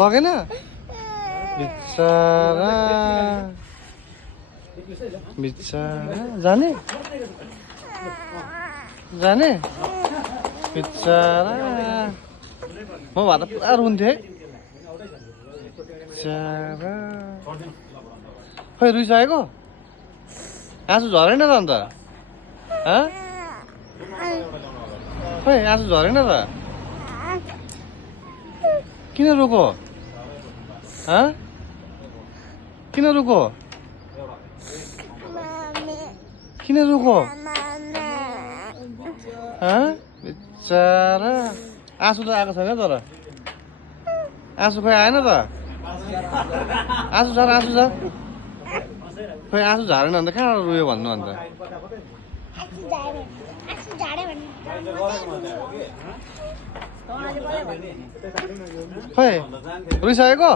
लगेन बिचरा बिचरा जाने जाने बिचरा म भए त पुरा रुन्थेँ बिचरा खै रुइसकेको आँसु झरेन त अन्त खै आँसु झरेन त किन रोको किन रोको किन रोको बिचरा आँसु त आएको छैन तर आँसु खै आएन त आँसु छ खै आँसु झारेन अन्त कहाँबाट रोयो भन्नु अन्त खै रुइसकेको